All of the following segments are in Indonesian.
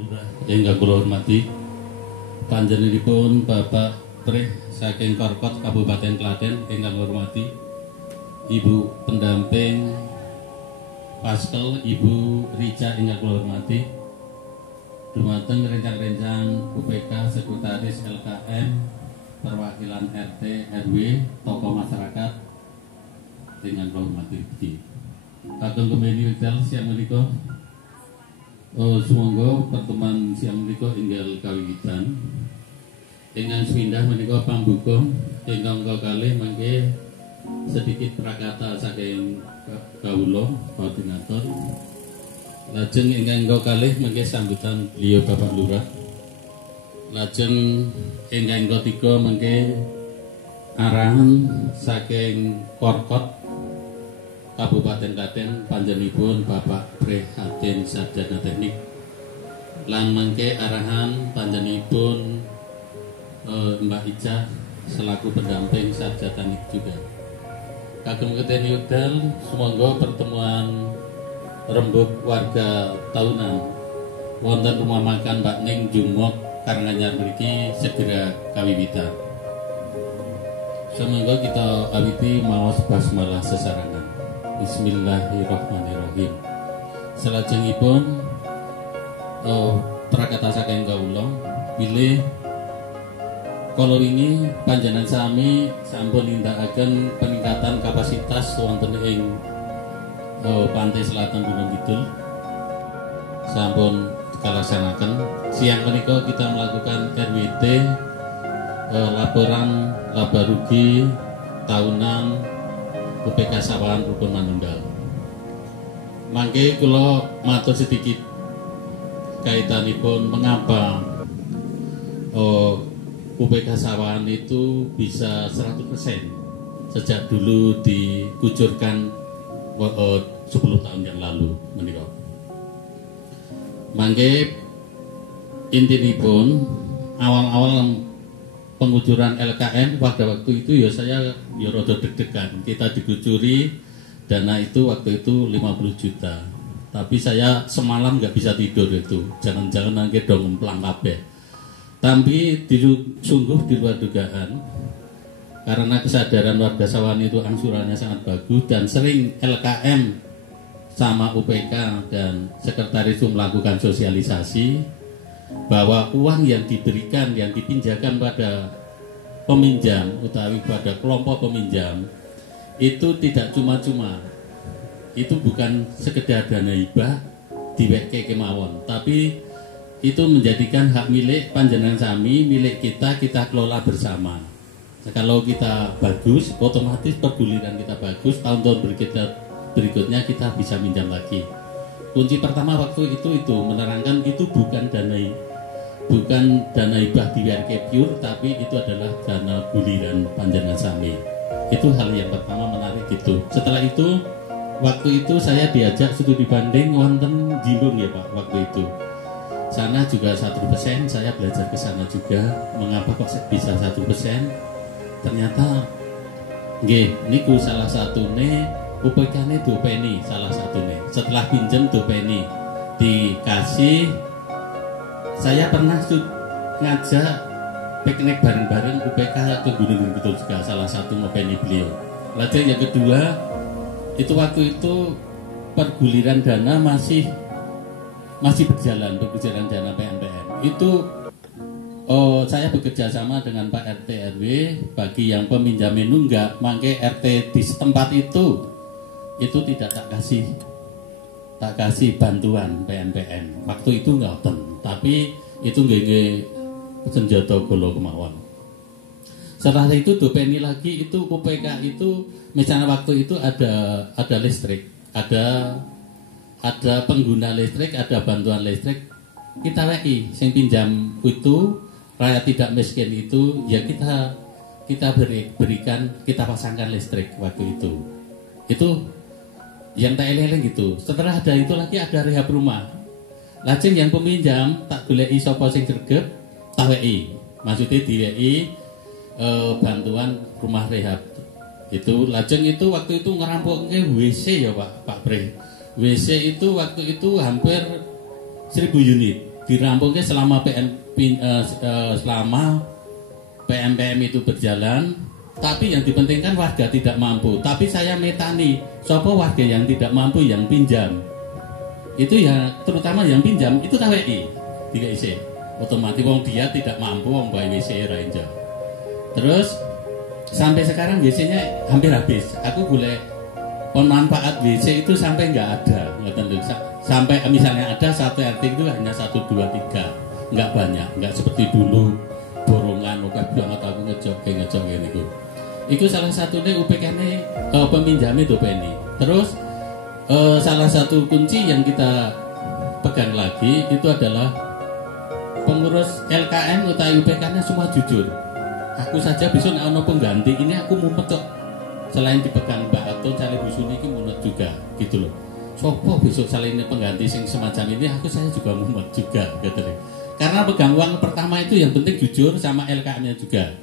Lurah ingkang kula hormati, panjenenganipun Bapak Preh saking Korkot Kabupaten Klaten ingkang hormati, Ibu pendamping Paskel Ibu Rica ingkang kula hormati, dumateng rencang-rencang UPK Sekretaris LKM, perwakilan RT RW, tokoh masyarakat ingkang kula hormati. Kagem kembali wekdal siang menika. Sumangga pertemuan siang menika enggal kawiwitan. Ingkang sepindah menika pambuka ingkang kakalih mangke sedikit prakata saking kawula koordinator. Lajeng ingkang kakalih mangke sambutan beliau Bapak Lurah. Lajeng ingkang ketiga mangke arahan saking Korkot Kabupaten Klaten panjenenganipun Bapak Prihatin Sarjana Teknik. Lan mangke arahan panjenenganipun Mbak Ica selaku pendamping Sarjana Teknik juga. Kagem keteni wekdal sumangga pertemuan rembug warga tahunan wonten rumah makan Mbak Ning Jumok Karanganyar mriki segera kawiwitan. Sumangga kita awiti maos basmalah sesarengan. Bismillahirrahmanirrahim. Salajengipun prakata saking kawula bilih kala wingi panjenengan sami sampun nindakaken peningkatan kapasitas wonten ing pantai selatan Gunung Kidul. Sampun kalaksanaken. Siang menika kita melakukan RWT laporan laba rugi tahunan UPK Sawahan Rukun Manunggal. Mangke kula matur sedikit kaitanipun mengapa UPK Sawahan itu bisa 100% sejak dulu dikucurkan 10 tahun yang lalu menika. Mangke intinipun awal-awal pengucuran LKM pada waktu itu ya saya ya rada deg-degan. Kita dikucuri dana itu waktu itu 50 juta. Tapi saya semalam nggak bisa tidur itu. Jangan-jangan nanti dong ngemplang kabeh. Tapi sungguh di luar dugaan. Karena kesadaran warga Sawahan itu angsurannya sangat bagus dan sering LKM sama UPK dan sekretaris itu melakukan sosialisasi bahwa uang yang diberikan, yang dipinjakan pada peminjam utawi pada kelompok peminjam itu tidak cuma-cuma, itu bukan sekedar dana hibah diweke kemawon, tapi itu menjadikan hak milik panjenengan sami, milik kita kelola bersama. Nah, kalau kita bagus, otomatis perguliran kita bagus, tahun-tahun berikutnya kita bisa minjam lagi. Kunci pertama waktu itu menerangkan itu bukan dana hibah di WRK pure, tapi itu adalah dana guliran panjenengan sami. Itu hal yang pertama menarik gitu. Setelah itu, waktu itu saya diajak studi banding wonten Jimbung ya Pak waktu itu. Sana juga 1%, saya belajar ke sana juga. Mengapa kok bisa 1%? Ternyata nggih niku salah satune UPK-ne dopeni salah satunya. Setelah pinjem dopeni dikasih, saya pernah ngajak piknik bareng-bareng UPK ke Gunung Kidul juga, salah satu ngopeni beliau. Lalu yang kedua itu waktu itu perguliran dana masih berjalan dana PNPM. Itu saya bekerja sama dengan Pak RT RW. Bagi yang peminjamnya nunggak, mangke RT di setempat itu tidak tak kasih bantuan PNPM. Waktu itu ngoten, tapi itu nggih senjata golo kemawon. Setelah itu dopeni lagi itu UPK itu misalnya waktu itu ada listrik, ada pengguna listrik, ada bantuan listrik. Kita WI yang pinjam itu rakyat tidak miskin itu ya kita berikan, kita pasangkan listrik waktu itu. Itu yang tak eleng gitu. Setelah ada itu lagi ada rehab rumah. Lajeng yang peminjam tak goleki sapa sing gregep tak WI. Maksudnya di WI bantuan rumah rehab. Itu lajeng itu waktu itu ngerampoknya WC ya Pak Pre. WC itu waktu itu hampir 1000 unit dirampungnya selama selama PMPM itu berjalan. Tapi yang dipentingkan warga tidak mampu. Tapi saya metani, sopo warga yang tidak mampu yang pinjam. Itu ya terutama yang pinjam itu KWI, tidak isi. Otomatis wong dia tidak mampu wong bayi WC rainja. Terus sampai sekarang WC-nya hampir habis. Aku boleh pemanfaat WC itu sampai nggak ada, sampai misalnya ada satu RT itu hanya 1, 2, 3, nggak banyak, nggak seperti dulu borongan, oke banget aku ngejok ini tuh. Itu salah satunya UPK-nya peminjam itu Penny. Terus salah satu kunci yang kita pegang lagi itu adalah pengurus LKM atau UPK-nya semua jujur. Aku saja besok ada pengganti ini aku mumet kok. Selain dipegang Mbak Atun Cali Busuni ini mumet juga gitu loh. Sopo besok selain pengganti sing semacam ini saya juga mumet juga gitu loh. Karena pegang uang pertama itu yang penting jujur sama LKM-nya juga.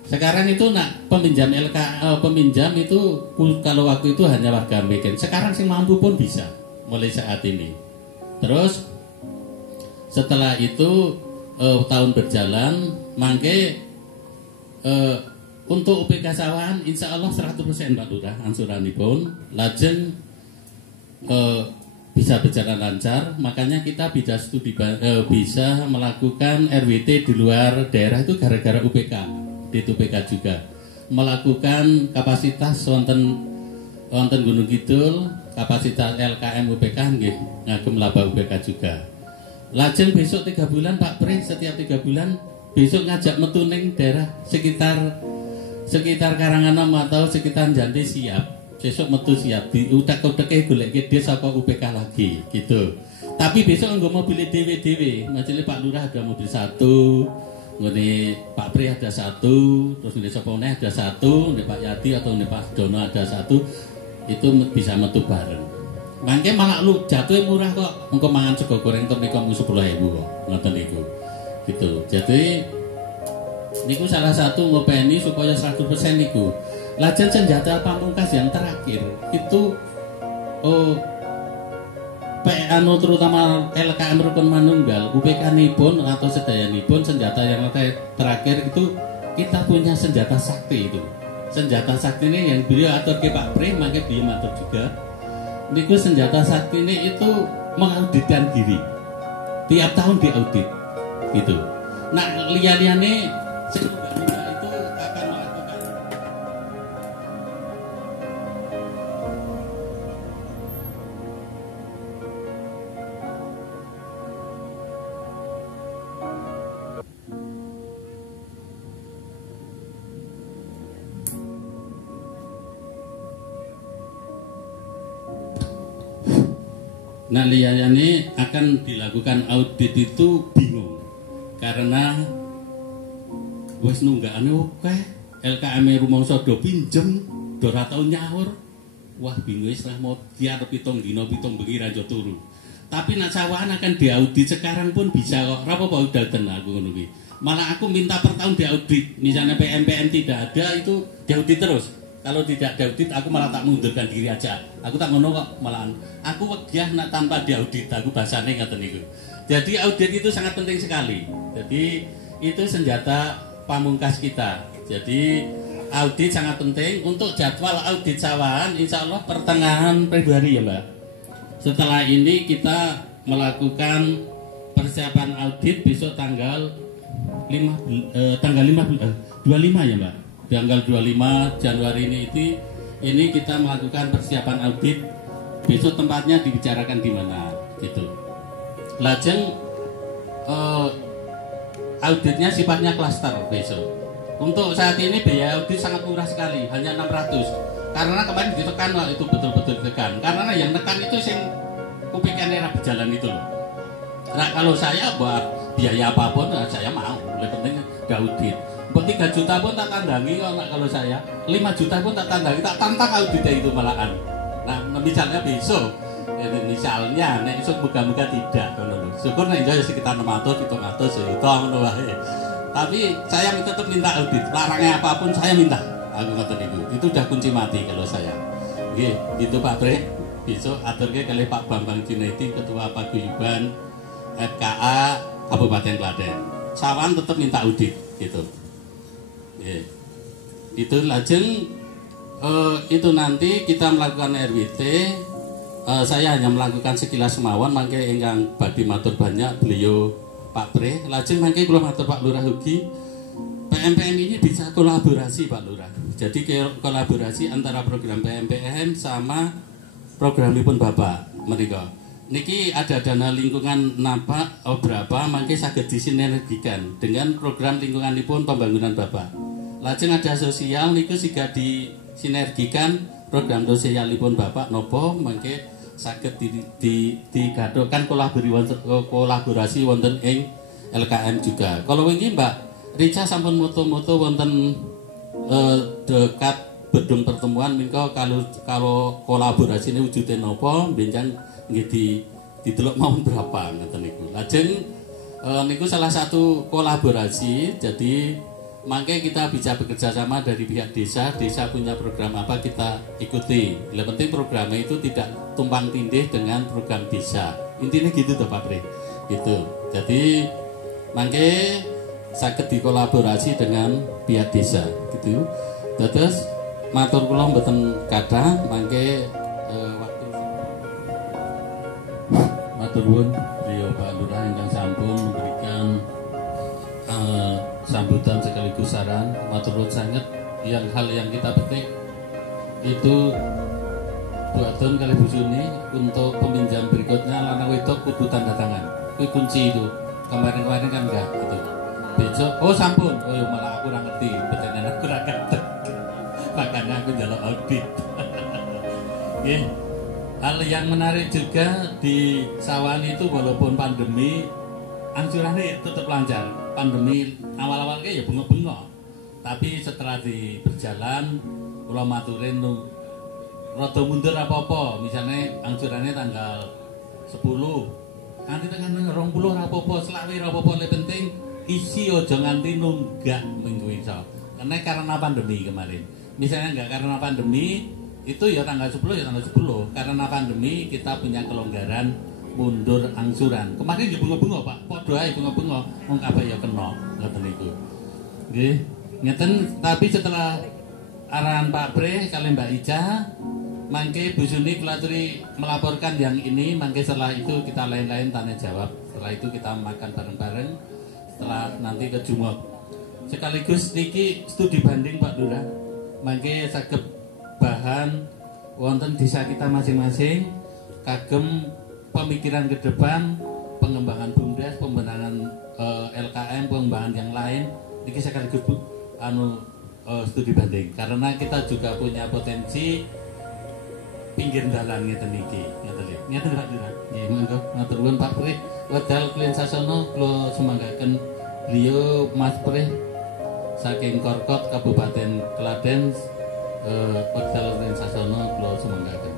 Sekarang itu peminjam itu kalau waktu itu hanya warga miskin. Sekarang sing mampu pun bisa mulai saat ini. Terus setelah itu tahun berjalan, mangke untuk UPK Sawahan insya Allah 100% Pak Lurah angsuranipun lajeng bisa berjalan lancar. Makanya kita bisa bisa melakukan RWT di luar daerah itu gara-gara UPK. Di UPK juga melakukan kapasitas wonten Gunung Kidul, kapasitas LKM UPK nggih ngagem laba UPK juga. Lajeng besok 3 bulan Pak Pri, setiap 3 bulan besok ngajak metu ning daerah sekitar Karanganom atau sekitar Janti siap. Besok metu siap diutak-utake goleke dia saka UPK lagi gitu. Tapi besok nggo mobil dhewe-dhewe. Majelis Pak Lurah ada mobil 1, ngene Pak Pri ada 1, terus ngene sapa meneh ada 1, ngene Pak Yati atau ngene Pak Dono ada 1. Itu bisa metu bareng. Mangke malah lu jatuhnya murah kok. Engko mangan sego goreng to niku 10.000 kok. Ngoten niku. Gitu. Jadi niku salah satu ngopeni supaya 100% niku. Lajeng senjata pamungkas yang terakhir itu terutama LKM Rukun Manunggal, UPK-nipun atau sedayanipun senjata yang terakhir itu kita punya senjata sakti itu. Senjata sakti ini yang beliau atur ke Pak Pri, makanya beliau atur juga. Niku senjata sakti ini itu mengauditkan diri. Tiap tahun diaudit gitu. Nah, liane-liane itu akan melakukan. Nah, liane akan dilakukan audit itu bingung karena wis nunggakane oke LKM rumangsa do pinjem do ora tau nyaur. Wah bingung wis lah mau diar 7 dina 7 bengi ra turu. Tapi nek Sawahan akan diaudit sekarang pun bisa kok. Ora apa-apa udah tenan aku ngono kuwi. Malah aku minta per tahun diaudit. Misalnya PMPM tidak ada itu diaudit terus. Kalau tidak diaudit aku malah tak mundurkan diri aja. Aku tak ngono kok malahan. Aku wegah nek tanpa diaudit aku bahasane ngoten niku. Jadi audit itu sangat penting sekali. Jadi itu senjata pamungkas kita. Jadi audit sangat penting untuk jadwal audit Sawahan insya Allah pertengahan Februari ya Mbak. Setelah ini kita melakukan persiapan audit besok tanggal 25 ya Mbak. Tanggal 25 Januari ini kita melakukan persiapan audit. Besok tempatnya dibicarakan di mana gitu. Lajeng auditnya sifatnya klaster besok. Untuk saat ini biaya audit sangat murah sekali, hanya 600. Karena kemarin ditekan lah itu betul-betul ditekan. Karena yang tekan itu sing UPK era berjalan itu loh. Nah, kalau saya buat biaya apapun saya mau, lebih penting audit. Buat 3 juta pun tak tandangi kalau saya, 5 juta pun tak tandangi, tak tantang auditnya itu malahan. Nah, misalnya besok, misalnya, nek esok muka-muka tidak, syukur nek ya sekitar 600, 700, itu ngono wae. Tapi saya tetap minta audit, larangnya apapun saya minta. Aku kata itu udah kunci mati kalau saya. Oke, itu Pak Bre. Besok aturke kali Pak Bambang Junaidi, Ketua Paguyuban FKA Kabupaten Klaten. Sawan tetap minta audit gitu. Itu lajeng itu nanti kita melakukan RWT. Saya hanya melakukan sekilas mawon, mangke ingkang badhe matur banyak beliau Pak Pre. Lajeng mangke kula matur Pak Lurah ugi. PMPM ini bisa kolaborasi Pak Lurah. Jadi kolaborasi antara program PMPM sama programipun Bapak mereka. Niki ada dana lingkungan napa berapa mangke saged disinergikan dengan program lingkunganipun pembangunan Bapak. Lajeng ada sosial niku siga disinergikan program sosialipun Bapak nopo mangke saged digadokan kolaborasi wonten ing LKM juga. Kalau wingi Mbak Rica sampun moto-moto wonten dekat bedung pertemuan mengko kalau kolaborasi ini wujudnya nopo benjang nggih didelok mawon berapa ngoten niku. Lajeng niku salah satu kolaborasi, jadi mangke kita bisa bekerja sama dari pihak desa punya program apa kita ikuti. Yang penting programnya itu tidak tumpang tindih dengan program desa. Intinya gitu toh Pak Pri. Gitu. Jadi mangke saged dikolaborasi dengan pihak desa gitu. Terus matur kula mboten kathah mangke waktu matur nuwun beliau Pak Lurah ingkang sampun memberikan sambutan sekaligus saran. Matur nuwun sanget hal yang kita petik itu buatan kali bujuni untuk peminjam berikutnya lanang wedok kudu tanda tangan. Itu kunci itu. Kemarin-kemarin kan enggak gitu. Besok sampun. Ya malah aku ora ngerti, betenen aku ora ngerti. Makanya aku njaluk audit. Nggih. Hal yang menarik juga di Sawan itu walaupun pandemi angsurannya tetap lancar. Pandemi awal-awalnya ya bengok-bengok. Tapi setelah berjalan kula maturin rada mundur apa-apa. Misalnya angsurannya tanggal 10. Nanti tanggal 20 ora apa-apa, selawe ora apa-apa, yang penting isi aja nganti nunggak minggu iso. Karena pandemi kemarin. Misalnya enggak karena pandemi itu ya tanggal 10 ya tanggal 10. Karena pandemi kita punya kelonggaran mundur angsuran. Kemarin ya bunga-bunga Pak, padha ae bunga-bunga wong kabeh ya kena ngoten niku. Nggih, ngeten tapi setelah arahan Pak Pre kali Mbak Ica mangke Bu Suni kula aturi melaporkan yang ini, mangke setelah itu kita lain-lain tanya jawab. Setelah itu kita makan bareng-bareng. Setelah nanti ke Jumat. Sekaligus niki studi banding Pak Lurah. Mangke saged bahan wonten desa kita masing-masing kagem pemikiran ke depan, pengembangan BUMDes, pembenahan LKM, pengembangan yang lain. Niki sekaligus studi banding karena kita juga punya potensi pinggir dalan ngeten iki, ngeten Pak Lurah. Nggih, monggo matur nuwun Pak Pri. Wedal klien sasono kula semanggaken beliau Mas Pri saking Korkot Kabupaten Klaten. Wedal klien sasono kula semanggaken.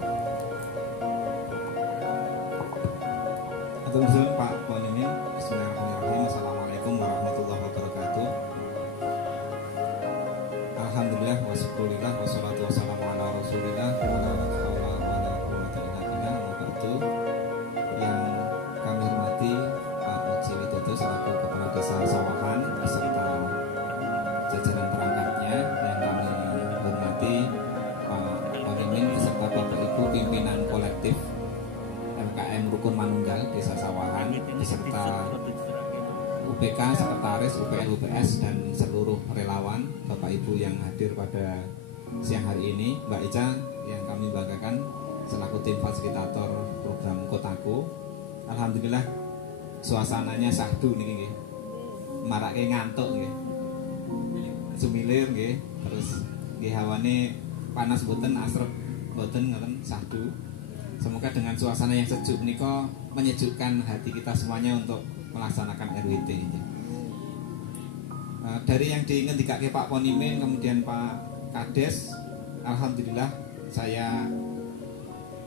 Matur nuwun Pak Ponimin. Bismillahirrahmanirrahim. Assalamualaikum warahmatullahi wabarakatuh. Alhamdulillah wassyukurillah wassalatu wassalamu ala Rasulillah wa ala yang kami hormati Pak Muji Widodo selaku Kepala Desa Sawahan beserta jajaran perangkatnya, yang kami hormati Pak Ponimin beserta Bapak Ibu pimpinan kolektif LKM Rukun Manunggal Desa Sawahan beserta UPK, Sekretaris, UPL, UPS dan seluruh relawan Bapak Ibu yang hadir pada siang hari ini. Mbak Ica yang kami banggakan selaku tim fasilitator program Kotaku. Alhamdulillah suasananya sahdu niki nggih. Marake ngantuk nggih. Sumilir nggih. Terus nggih hawane panas boten, asrep boten ngoten sahdu. Semoga dengan suasana yang sejuk menika menyejukkan hati kita semuanya untuk melaksanakan RWT. Dari yang diingendikake Pak Ponimin kemudian Pak Kades, alhamdulillah saya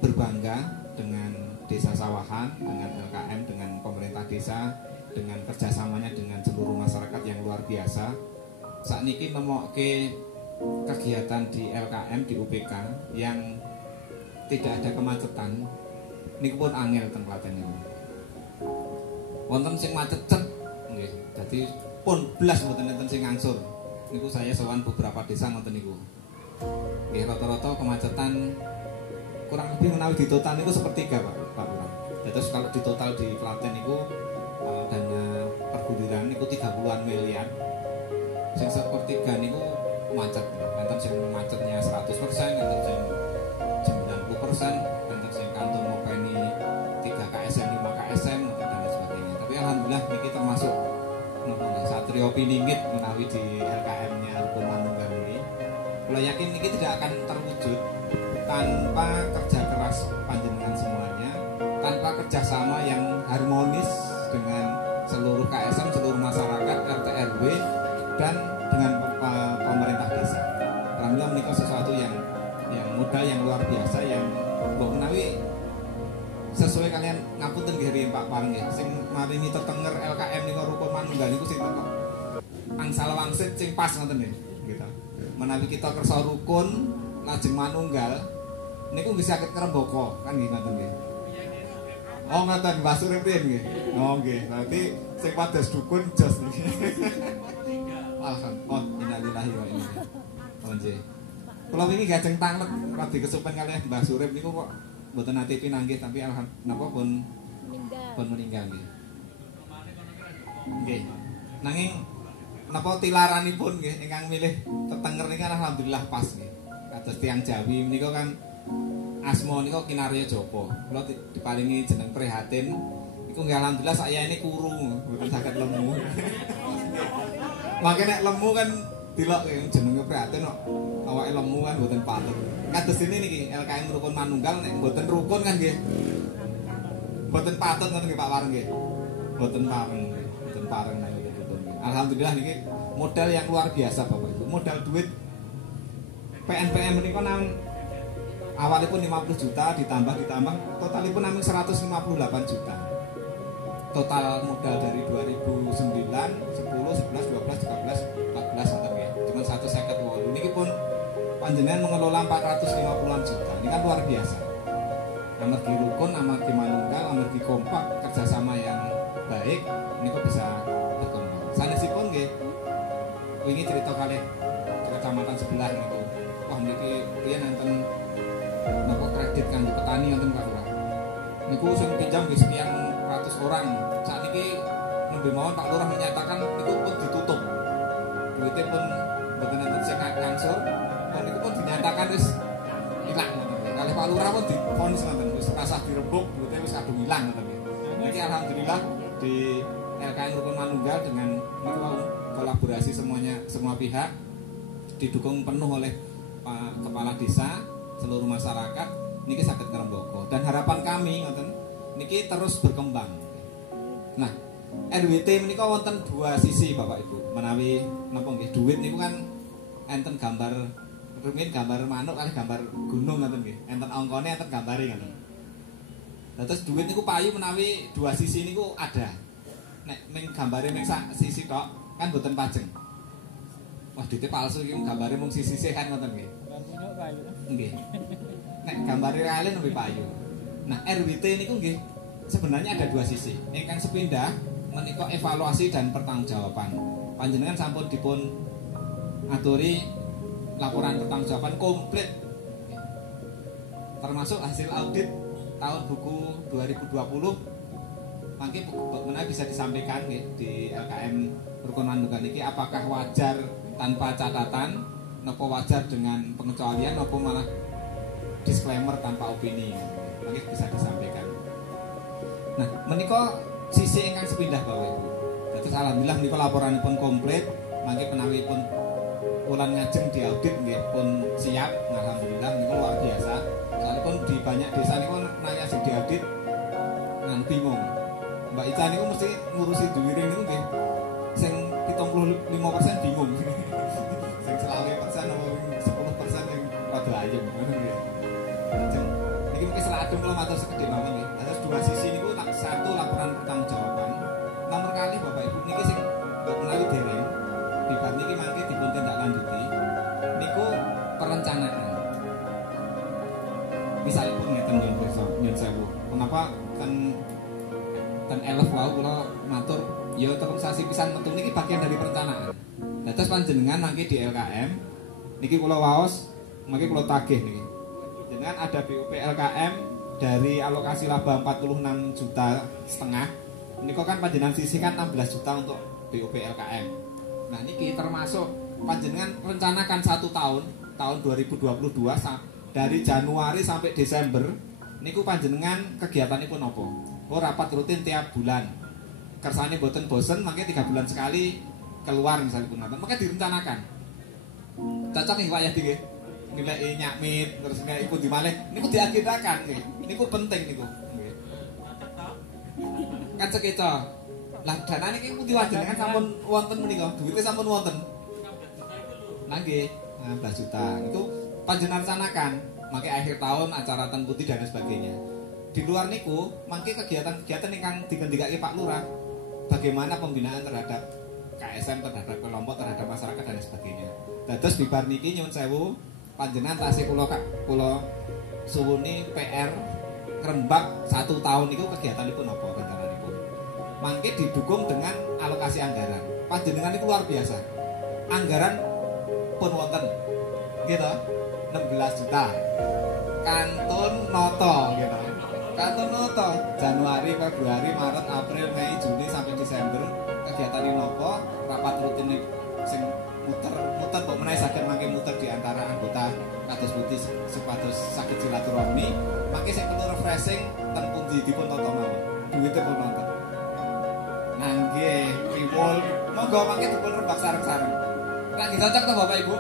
berbangga dengan Desa Sawahan, dengan LKM, dengan pemerintah desa, dengan kerjasamanya dengan seluruh masyarakat yang luar biasa. Saat ini nemokke kegiatan di LKM, di UPK yang tidak ada kemacetan. Niku pun angel teng Klaten niku. wonten sing macet cet nggih. Dadi pun blas mboten enten sing ngangsur. Niku saya sowan beberapa desa ngoten niku. Nggih rata-rata kemacetan kurang lebih menawi di total niku sepertiga Pak Lurah. Terus kalau di total di Klaten niku dana perguliran niku 30-an miliar. Sing sepertiga niku macet. Enten sing macetnya 100%, enten sing 90%, enten sing kantun ngopeni 3 KSM, 5 KSM dan lain sebagainya. Tapi alhamdulillah niki termasuk satrio piningit menawi di LKM-nya Rukun Manunggal ini. Kula yakin niki tidak akan terwujud tanpa kerja keras panjenengan semuanya, tanpa kerjasama yang harmonis dengan seluruh KSM, seluruh masyarakat, RT RW dan dengan pemerintah desa. Alhamdulillah menikah sesuatu yang modal yang luar biasa yang mbok menawi sesuai kalian ngapunten nggih Pak Pareng nggih. Sing maringi tetenger LKM niku Rukun Manunggal niku sing teko angsal wangsit sing pas ngoten nggih. Gitu. Menawi kita kersa rukun lajeng manunggal niku nggih saged ngrembaka kan nggih ngoten nggih. Oh ngoten Mbah Suripin nggih. Oh nggih. Berarti sing pados dukun jos niki. Alhamdulillah. Innalillahi wa inna ilaihi raji'un. Kula wingi gajeng tanglet radi kesupen kalian Mbah Surip niku kok mboten nate pinanggih tapi alhamdulillah napa pun meninggal nggih. Nggih. Nanging napa tilaranipun nggih ingkang milih tetenger niki alhamdulillah pas nggih. Kados tiyang Jawi menika kan asma nika Kinarya Japa. Kula diparingi jeneng prihatin iku nggih alhamdulillah saya ini kuru mboten saged lemu. Makane nek lemu kan dilok jenenge prihatin kok awake lemu kan mboten patut. Kados ini niki LKM Rukun Manunggal nek mboten rukun kan nggih. Mboten patut ngoten nggih Pak Pareng nggih. Mboten pareng nek rukun. Alhamdulillah niki modal yang luar biasa Bapak Ibu. Modal duit PNPM menika nang awalipun 50 juta ditambah totalipun namung 158 juta. Total modal dari 2009, 10, 11, 12, 13, 14 ngoten nggih. Cuma 158. Niki pun panjenengan mengelola 450-an juta. Ini kan luar biasa. Amargi rukun, amargi manunggal, amargi kompak, kerjasama yang baik, ini kok bisa berkembang. Sanesipun nggih, wingi cerita kalih kecamatan sebelah niku. Wah niki riyen enten napa kredit kanggo petani wonten Pak Lurah. Niku sing pinjam nggih sekian ratus orang. Saat niki nembe mawon Pak Lurah menyatakan niku pun ditutup. Duitnya pun mboten enten sing ngangsur. Niku pun dinyatakan wis ilang ngoten. Kalih Pak Lurah pun divonis ngoten wis rasah dirembuk, duitnya wis kadung ilang ngoten. Niki alhamdulillah di LKM Rukun Manunggal dengan kolaborasi semua pihak didukung penuh oleh Pak Kepala Desa, seluruh masyarakat niki saged ngrembaka dan harapan kami ngoten niki terus berkembang. Nah, RWT menika wonten dua sisi Bapak Ibu. Menawi napa nggih duit niku kan enten gambar rumiyin gambar manuk kali gambar gunung ngoten nggih. Enten angkane enten gambare ngoten. Lah terus duit niku payu menawi dua sisi niku ada. Nek ning gambare ning sak sisi tok kan mboten pajeng. Wah, duitnya palsu iki gambare mung sisi kan ngoten nggih. Nggih. Nek gambare reale nembe payu. Nah, RWT niku nggih sebenarnya ada dua sisi. Ingkang sepindah menika evaluasi dan pertanggungjawaban. Panjenengan sampun dipun aturi laporan pertanggungjawaban komplit. Termasuk hasil audit tahun buku 2020. Mangke menawi bisa disampaikan nggih di LKM Rukun Manunggal niki apakah wajar tanpa catatan, napa wajar dengan pengecualian, napa malah disclaimer tanpa opini. Mangke bisa disampaikan. Nah, menika sisi ingkang sepindah Bapak Ibu. Terus alhamdulillah menika laporanipun komplit, mangke menawi pun wulan ngajeng diaudit nggih pun siap. Alhamdulillah menika luar biasa. Soalipun di banyak desa niku nanya sing diaudit ngan bingung. Mbak Ica niku mesti ngurusi duwire niku nggih sing 75% bingung. Sing 20% atau 10% yang rada ayem ngono nggih. Lajeng niki mungkin salah adem kula matur sekedhik mawon nggih. Terus dua sisi niku satu laporan pertanggungjawaban. Nomor kali Bapak Ibu niki sing menawi dereng di bab niki mangke dipun tindaklanjuti niku perencanaan. Misalipun ngeten nyun sewu. Kenapa kan ten elef wau kula matur ya telung sasi pisan metu niki bagian dari perencanaan. Dados panjenengan mangke di LKM niki kula waos mangke kula tagih niki. Jenengan ada BUP LKM dari alokasi laba 46,5 juta. Niko kan panjenengan sisihkan 16 juta untuk BUP LKM. Nah niki termasuk panjenengan rencanakan 1 tahun 2022 dari Januari sampai Desember niku panjenengan kegiatanipun apa? Oh rapat rutin tiap bulan. Kersane boten bosen mangke 3 bulan sekali keluar misalnya pun ngoten. Maka direncanakan. Cocok nih Pak Yadi nggih. Nilai nyakmit terus nilai ibu dimalih niku diagendakan nggih. Niku penting niku. Nggih. Kan sekeca. Lah danane iki pundi wajenengan sampun wonten menika? Duwite sampun wonten. Nah nggih, 16 juta. Itu panjenengan rencanakan. Mangke akhir tahun acara ten putih dan sebagainya. Di luar niku, mangke kegiatan-kegiatan ingkang digendikake Pak Lurah. Bagaimana pembinaan terhadap KSM, terhadap kelompok, terhadap masyarakat dan sebagainya. Dados bibar niki nyuwun sewu, panjenengan tasih kula suwuni PR Rembak 1 tahun niku kegiatanipun apa rencananipun. Mangke didukung dengan alokasi anggaran. Panjenengan niku luar biasa. Anggaran pun wonten. Gitu. 16 juta. Kantun noto gitu. Kantun noto Januari, Februari, Maret, April, Mei, Juni sampai Desember kegiatan nopo rapat rutin sing muter kok menawi saged mangke muter di antara anggota kados putih supados saged silaturahmi mangke sing perlu refreshing ten pundi dipun tata mawon duwite pun nonton nggih piwul monggo mangke dipun rembak sareng-sareng nek cocok to Bapak Ibu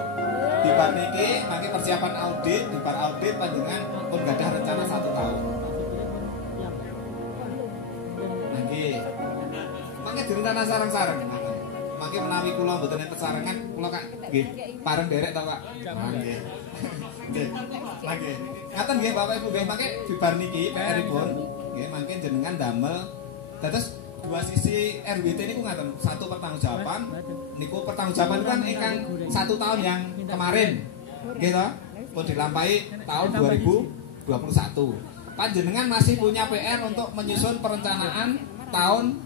di bar niki mangke persiapan audit di bar audit panjenengan pun gadah rencana 1 tahun nggih mangke direncana sareng-sareng mangke menawi kula mboten enten sarengan kula kak nggih pareng derek to Pak nggih nggih nggih ngaten nggih Bapak Ibu nggih mangke di bar niki PR-ipun nggih mangke jenengan damel dados dua sisi RWT niku ngaten satu pertanggungjawaban niku pertanggungjawaban kan ingkang 1 tahun yang kemarin nggih to pun dilampahi tahun 2021 panjenengan masih punya PR untuk menyusun perencanaan tahun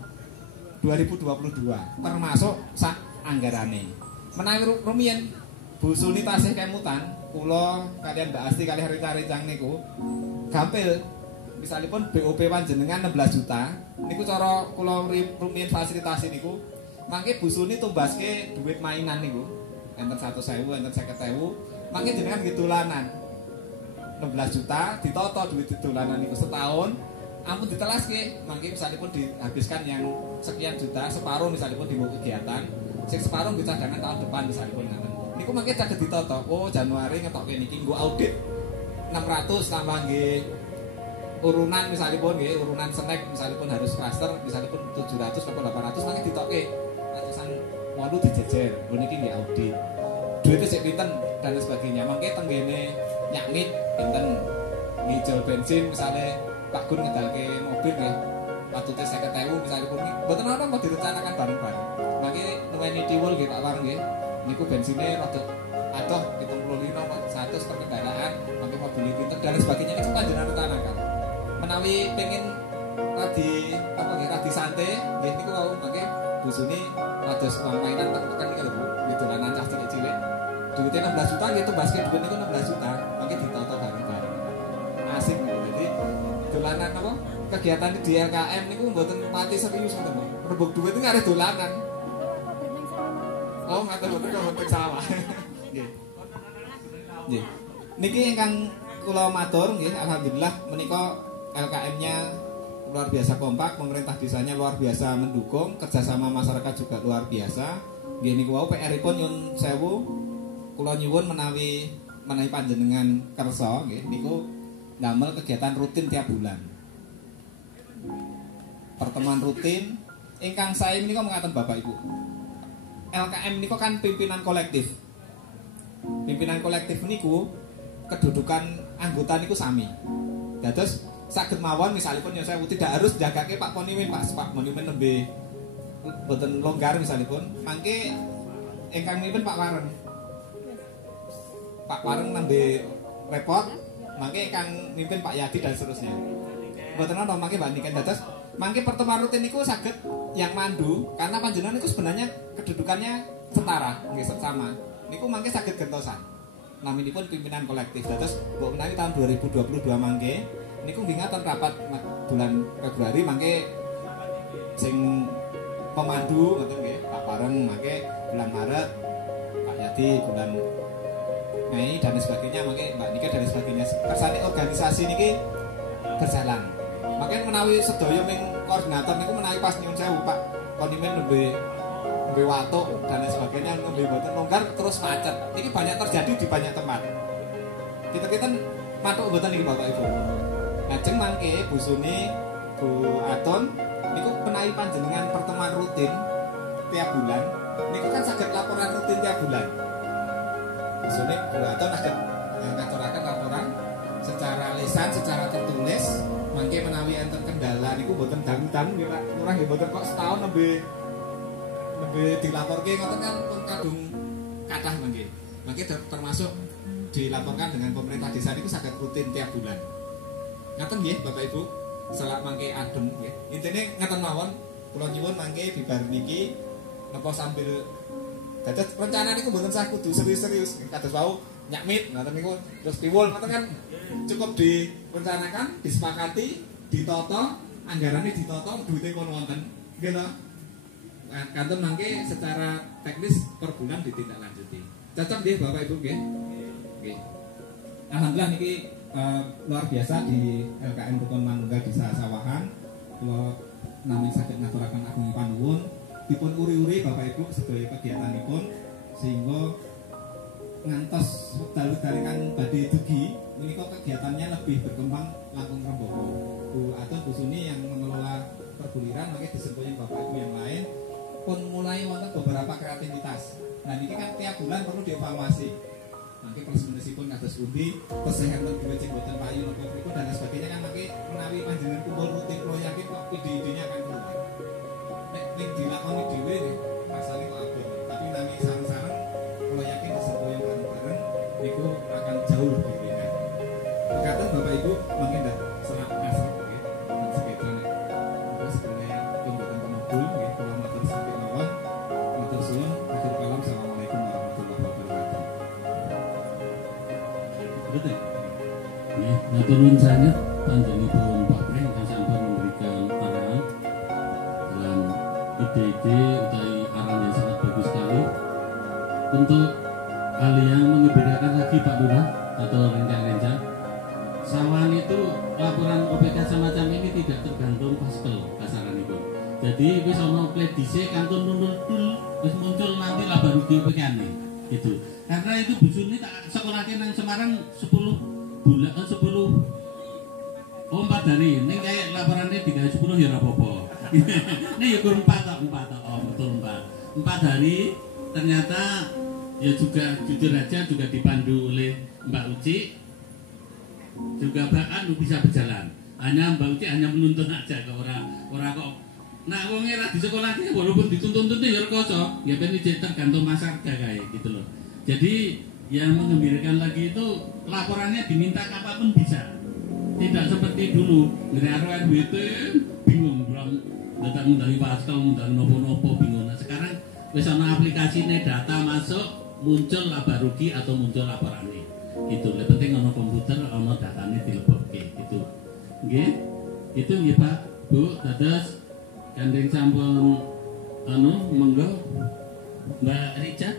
2022 termasuk sak anggarane. Menawi rumiyin Bu Suni tasih kemutan, kula kalian Mbak Asti kalian rencang niku gampil misalipun BOP panjenengan 16 juta niku cara kula rumiyin fasilitasi niku mangke Bu Suni tumbaske duit mainan niku enten 100.000 enten 50.000 mangke jenengan nggih dolanan 16 juta ditata duit dolanan niku setahun ampun ditelaske mangke misalipun dihabiskan yang sekian juta separuh misalipun di kegiatan sing separuh di cadangan tahun depan misalipun ngaten niku mangke saged ditata oh Januari ngetokke niki nggo audit 600 tambah nggih urunan misalipun nggih urunan snack misalipun harus cluster misalipun 700 atau 800 mangke ditokke ratusan 8 dijejer niki nggih audit duitnya sik pinten dan sebagainya mangke tenggene nyakmit pinten ngijol bensin misalnya Pak Gun ngedalke mobil nggih. Patute 50.000 misalipun mboten ana kok direncanakan bareng-bareng. Mangke nuweni tiwul nggih Pak Warung nggih. Niku bensine rada adoh 75 100 per kendaraan, mangke mobil pinter dan sebagainya niku panjenengan rencanakan. Menawi pengen radi santai nggih niku wau mangke busune ados uang mainan tekan iki lho Bu. Dolanan cah cilik-cilik. Duitnya 16 juta nggih tumbaske duit niku 16 juta. Mangke ditata bareng-bareng. Asik jadi dolanan apa? Kegiatan di LKM niku mboten pati serius ngoten, Bu. Rebuk duit itu arep dolanan. Oh, ngaten mboten kok mboten sawah. Nggih. Nggih. Niki ingkang kula matur nggih, alhamdulillah menika LKM-nya luar biasa kompak, pemerintah desanya luar biasa mendukung, kerjasama masyarakat juga luar biasa. Nggih niku wau PR-ipun nyun sewu kula nyuwun menawi panjenengan kersa nggih niku damel kegiatan rutin tiap bulan. Pertemuan rutin ingkang sae menika mengaten Bapak Ibu. LKM niku kan pimpinan kolektif. Pimpinan kolektif niku kedudukan anggota niku sami. Dados saged mawon misalipun ya saya tidak harus jagake Pak Ponimin, Pak Ponimin nembe boten longgar misalipun, mangke ingkang mimpin Pak Wareng. Pak Wareng nembe repot, mangke ingkang mimpin Pak Yadi dan seterusnya. Mboten ana mangke bandingkan dados mangke pertemuan rutin niku saged yang mandu karena panjenengan niku sebenarnya kedudukannya setara nggih sama. Niku mangke saged gentosan. Naminipun pimpinan kolektif. Dados mbok menawi tahun 2022 mangke niku ngingatan rapat bulan Februari mangke sing pemandu ngoten nggih, Pak Bareng mangke bulan Maret, Pak Yadi bulan Mei dan sebagainya, mangke Mbak Nika dan sebagainya. Kersane organisasi niki berjalan. Makanya menawi sedaya ming koordinator niku menawi pas nyuwun sewu Pak kondimen nembe watuk dan sebagainya nembe mboten longgar terus macet. Ini banyak terjadi di banyak tempat. Kita matuk mboten niki Bapak Ibu. Lajeng mangke Bu Suni, Bu Aton niku menawi panjenengan pertemuan rutin tiap bulan. Niku kan saged laporan rutin tiap bulan. Bu Suni, Bu Aton saged ngaturaken laporan secara lisan, secara tertulis. Mangke menawi enten kendala niku mboten dangu-dangu nggih Pak. Lurah nggih mboten kok setahun nembe dilaporke ngoten kan pun kadung kathah mangke. Mangke termasuk dilaporkan dengan pemerintah desa niku saged rutin tiap bulan. Ngaten nggih Bapak Ibu. Selak mangke adem nggih. Intine ngaten mawon, kula nyuwun mangke bibar niki napa sambil dados rencana niku mboten sah kudu serius-serius. Kados wau nyakmit ngoten niku terus piwul ngoten kan cukup direncanakan, disepakati, ditata, anggarannya ditata, duitnya kono wonten. Nggih to. Kanten mangke secara teknis per bulan ditindaklanjuti. Cocok nggih Bapak Ibu nggih? Nggih. Alhamdulillah niki luar biasa di LKM Rukun Manunggal Desa Sawahan. Kula namung saged ngaturaken agung panuwun dipun uri-uri Bapak Ibu sedaya kegiatanipun sehingga ngantos wekdal garingan badhe dugi menika kegiatannya lebih berkembang langkung rembaka. Bu atau Bu Suni yang mengelola perguliran mungkin disempuhin Bapak Ibu yang lain pun mulai wonten beberapa kreativitas. Nah ini kan tiap bulan perlu dievaluasi. Nanti plus minusipun kados pundi, kesehatan diwecek boten payu napa priku dan sebagainya kan mangke menawi panjenengan kumpul rutin kula yakin kok ide-idenya akan keluar. Nek dilakoni dhewe masane kok abot. Tapi nami sareng-sareng kula yakin disempuhin bareng-bareng niku akan jauh lebih ringan. Katen Bapak Ibu mangke ndak serak asrep nggih. Dan sekitar terus kene pembuatan pemodul nggih kula matur sampai mawon. Matur suwun akhir kalam assalamualaikum warahmatullahi wabarakatuh. Betul. Nih, maturun sangat panjenengan Pak Pren yang sampun memberikan arahan dalam ide-ide utawi arahan yang sangat bagus sekali untuk hal yang mengembirakan lagi Pak Lurah atau rencang-rencang. Sawan itu laporan OPK semacam ini tidak tergantung pastel kasaran itu. Jadi wis ono prediksi kantun nunul wis muncul nanti lah baru di OPK-ne gitu. Karena itu Bu Suni tak sekolahke nang Semarang 10 bulan 10 4 hari. Ning kayak laporannya 3 10 ya ora apa-apa. Ini ya kurang 4 tok. Oh, betul 4 hari ternyata ya juga jujur aja juga dipandu oleh Mbak Uci juga bahkan bisa berjalan. Hanya Mbak Uci hanya menuntun aja ke orang kok. Nah, wong era di sekolah ini walaupun dituntun ya rekoso, ya ben tergantung masyarakat kayak gitu loh. Jadi yang mengembirakan lagi itu laporannya diminta kapanpun bisa. Tidak seperti dulu ngeri RWT bingung bilang datang dari pastel dari nopo-nopo bingung. Nah, sekarang wis ana aplikasine data masuk muncul laba rugi atau muncul laporannya. Itu lebih penting ana komputer ana datanya dilebokke gitu. Nggih. Itu nggih Pak, Bu, dados gandeng sampun monggo Mbak Richard